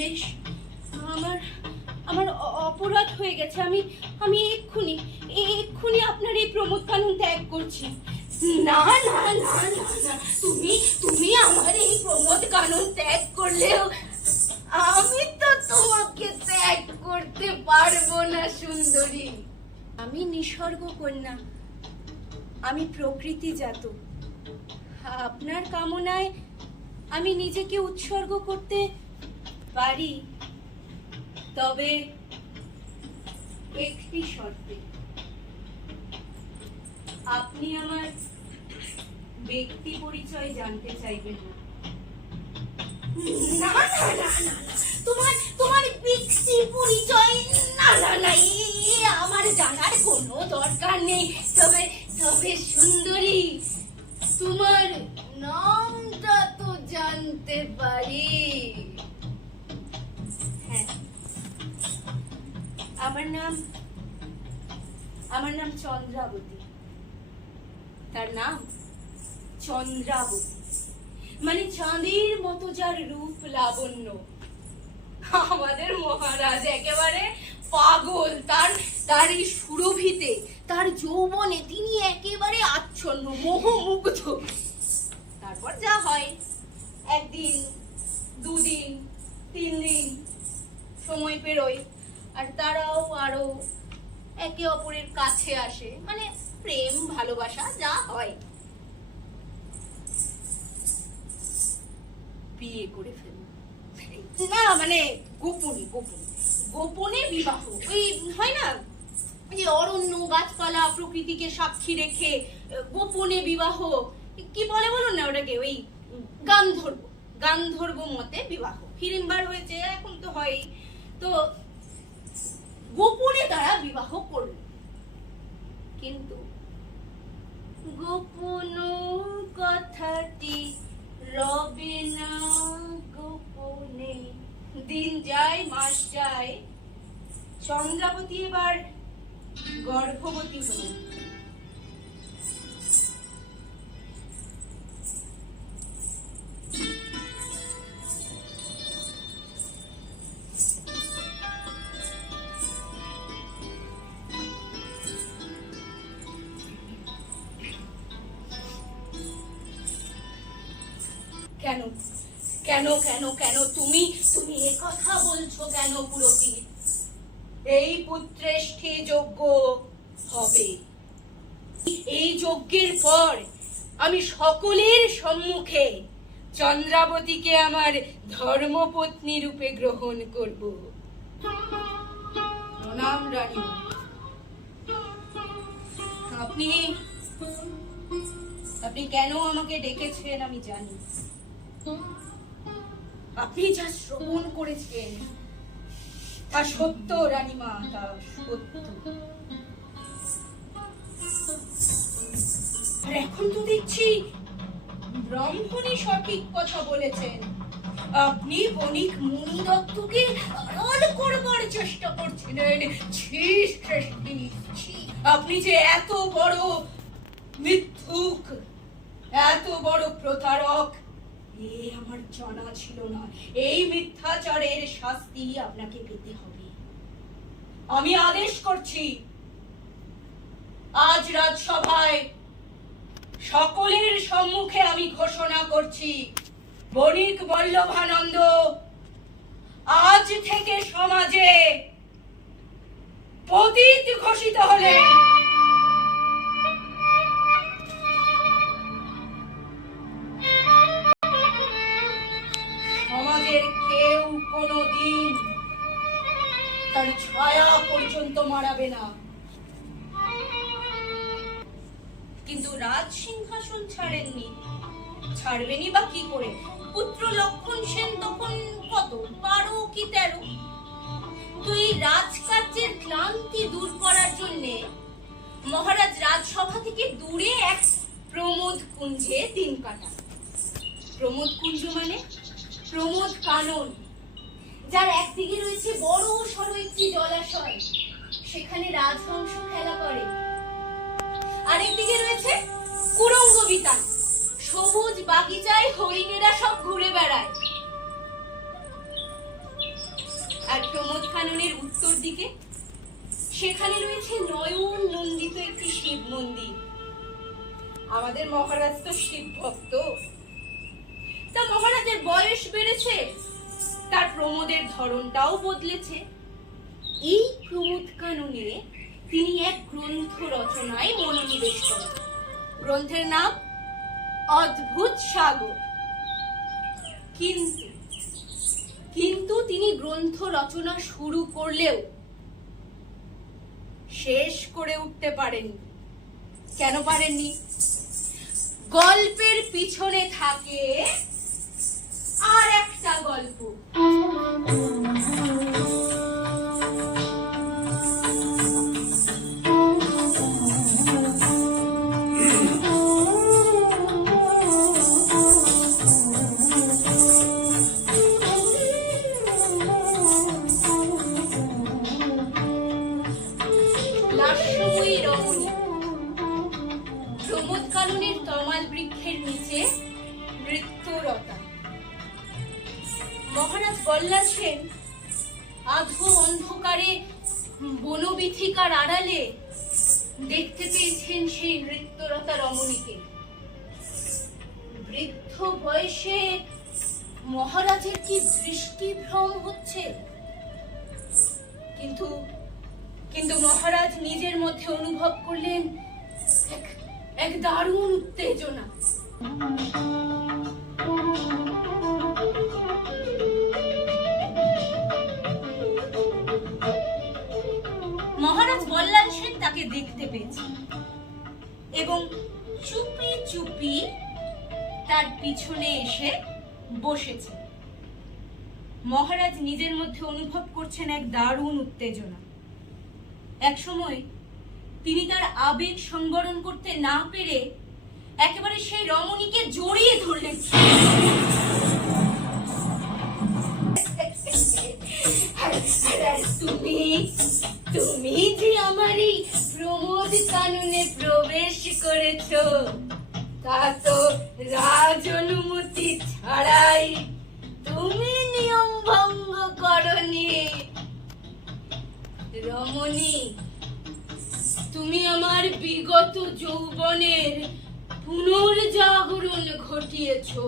বেশ, আমার আমার অপরাধ হয়ে গেছে। আমি আমি এক্ষুনি আপনার এই প্রমোদ কানন ত্যাগ করছি। না না না না না, তুমি আমার এই প্রমোদ কানন ত্যাগ করলেও আমি তো তোমাকে ত্যাগ করতে পারবো না সুন্দরী। আমি নিসর্গ কন্যা, আমি প্রকৃতি জাত। আপনার কামনায় আমি নিজেকে উৎসর্গ করতে পারি, তবে একটি শর্তে। আপনি আমার ব্যক্তি পরিচয় জানতে চাইবেন না। না না না না, তোমার ব্যক্তি পরিচয় না না না, আমার জানার কোনো দরকার নেই। তবে সুন্দরী, তোমার নামটা তো জানতে পারি? হ্যাঁ, আমার নাম চন্দ্রাবতী। তার নাম চন্দ্রাবতী, মানে চাঁদের মতো যার রূপ লাবণ্য। আমাদের মহারাজ একেবারে পাগল তার এই সুরভিতে, তার যৌবনে তিনি একেবারে আচ্ছন্ন, মোহমুগ্ধ। তারপর যা হয়, একদিন, দুদিন, 3 দিন সময় পেরোয়, আর তারাও আরো একে অপরের কাছে আসে, মানে প্রেম ভালোবাসা যা হয়। বিয়ে করে ফেল না, মানে গোপনে বিবাহ। ওই হয় না, ওই অরণ্য, গাছপালা, প্রকৃতিকে সাক্ষী রেখে গোপনে বিবাহ। কি বলে বলুন না ওটাকে? ওই গান্ধর্ব মতে বিবাহ। ফিল্মবার হয়েছে, এখন তো হয়। তো গোপনে তারা বিবাহ করল, কিন্তু গোপন কথাটি রবে না গোপনে। দিন যায়, মাস যায়, চন্দ্রাবতী এবার গর্ভবতী হল। কেন কেন কেন কেন তুমি এ কথা বলছো কেন পুরোহিত? এই পুত্রেষ্ঠে যজ্ঞ হবে। এই যজ্ঞের পর আমি সকলের সম্মুখে চন্দ্রাবতীকে আমার ধর্মপত্নী রূপে গ্রহণ করব। প্রণাম রানী। আপনি কেন আমাকে ডেকেছেন আমি জানি। আপনি যা শ্রবণ করেছেন তা সত্য রানীমা, তা সত্য। আর এখন তো দেখছি ব্রাহ্মণী সঠিক কথা বলেছেন। আপনি বণিক মুনি দত্তকে আড়াল করবার চেষ্টা করছিলেন। আপনি যে এত বড় মিথ্যুক, এত বড় প্রতারক, এ আমার জানা ছিল না। এই মিথ্যাচারের শাস্তি আপনাকে পেতে হবে। আমি আদেশ করছি, আজ রাজসভায় সকলের সম্মুখে আমি ঘোষণা করছি, বণিক বল্লভানন্দ আজ থেকে সমাজে পতিত ঘোষিত হলেন। সমাজের কেউ কোনদিন তার ছায়া পর্যন্ত মারাবে না। কিন্তু রাজ সিংহাসন ছাড়েননি, ছাড়বেনি বা কি করে? পুত্র লক্ষণ সেন তখন কত, 12 কি 13। তো এই রাজকার্যের ক্লান্তি দূর করার জন্য মহারাজ রাজসভা থেকে দূরে এক প্রমোদ কুঞ্জে দিন কাটান। প্রমোদ কুঞ্জ মানে প্রমোদ কানন, যার একদিকে রয়েছে বড় সড়ো একটি জলাশয়, সেখানে রাজহংস খেলা করে। আরেকদিকে রয়েছে কুরঙ্গ বিতান, সবুজ বাগিচায় হরিণেরা সব ঘুরে বেড়ায়। আর প্রমোদ কাননের উত্তর দিকে সেখানে রয়েছে নয়ন নন্দিত একটি শিব মন্দির। আমাদের মহারাজ তো শিব ভক্ত, তা মহারাজের বয়স বেড়েছে, তার প্রমোদের ধরনটাও বদলেছে। এই প্রমোদ কাননে তিনি এক গ্রন্থ রচনায় মনোনিবেশ করেন। গ্রন্থের নাম অদ্ভুত সাগর। কিন্তু তিনি গ্রন্থ রচনা শুরু করলেও শেষ করে উঠতে পারেননি। কেন পারেননি? গল্পের পিছনে থাকে আর একটা গল্প। লাস্যময়ী রমণী। প্রমোদ কাননের তমাল বৃক্ষের নিচে নৃত্যরতা। মহারাজ বল্লাল সেন আধো অন্ধকারে বনবিথিকার আড়ালে দেখতে পেয়েছেন সেই নৃত্যরতা রমণীকে। বৃদ্ধ বয়সে মহারাজের কি দৃষ্টিভ্রম হচ্ছে? কিন্তু মহারাজ নিজের মধ্যে অনুভব করলেন এক দারুণ উত্তেজনা। মহারাজ বল্লাল সেন তাকে দেখতে পেয়েছেন এবং চুপি চুপি তার পিছনে এসে বসেছে। মহারাজ নিজের মধ্যে অনুভব করছেন এক দারুণ উত্তেজনা। এক সময় তিনি তার আবেগ সংবরণ করতে না পেরে একেবারে সেই রমণীকে জড়িয়ে ধরলেন। তুমি যে আমার এই প্রমোদ কাননে প্রবেশ করেছো, তা তো রাজ অনুমতি ছাড়াই। তুমি নিয়ম ভঙ্গ করনি। রমণী, তুমি আমার বিগত যৌবনের পুনর্জাগরণ ঘটিয়েছো।